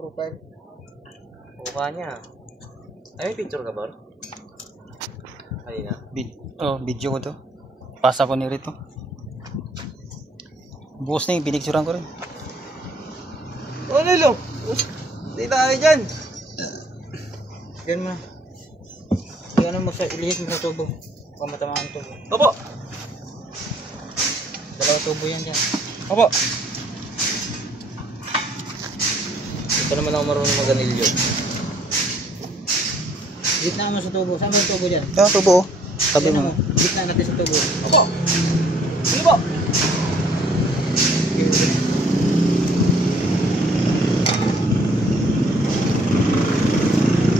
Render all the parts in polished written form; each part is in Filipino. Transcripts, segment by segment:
profile. Mukha niya. Ay, may picture ka ba? Ayun na. Video ko to. Pasa ko ni Rito. Bukas na yung pinicturean ko rin. Oh, Lilo! Hindi tayo dyan! Yan mo. Yan mo, ilihis mo sa tubo. Huwag matamaan ang tubo. Opo! Dalawa tubo yan dyan. Opo! Ito naman ako marunong maganilyo. Gitna mo sa tubo. Saan ba yung tubo dyan? Ito, tubo. Tabi mo. Gitna natin sa tubo. Opo! Sige po!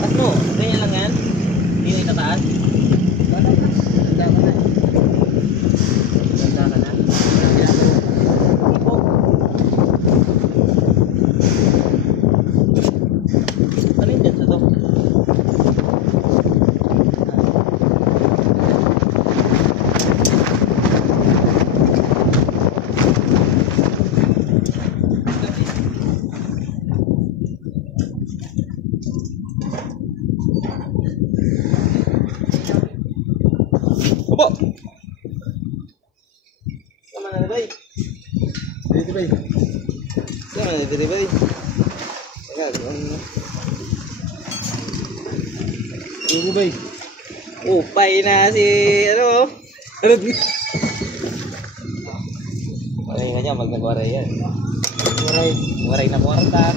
Ano? Ganyan lang yan? Hindi na itataas? Ganda ka na. Ganda ka na? Ano yung dyan sa to? Opo! Tama na bay. Dito ba yun? Tama na dito bay. Teka, Tubo ba yun? upay na si ano? Waray na niya, mag nagwaray yan. Waray na kwarta.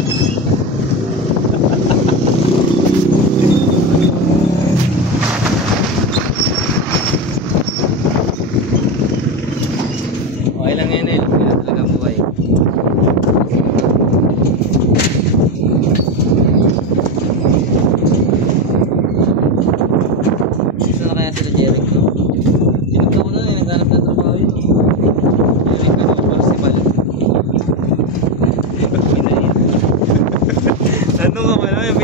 Okay lang yan eh. Kailan talaga buhay. Gusto na kaya sila Jeric, no? Tinignan ko na eh. Naghanap ng trabaho yun. Jeric na ako, Parsimal. Ano ka ba naman?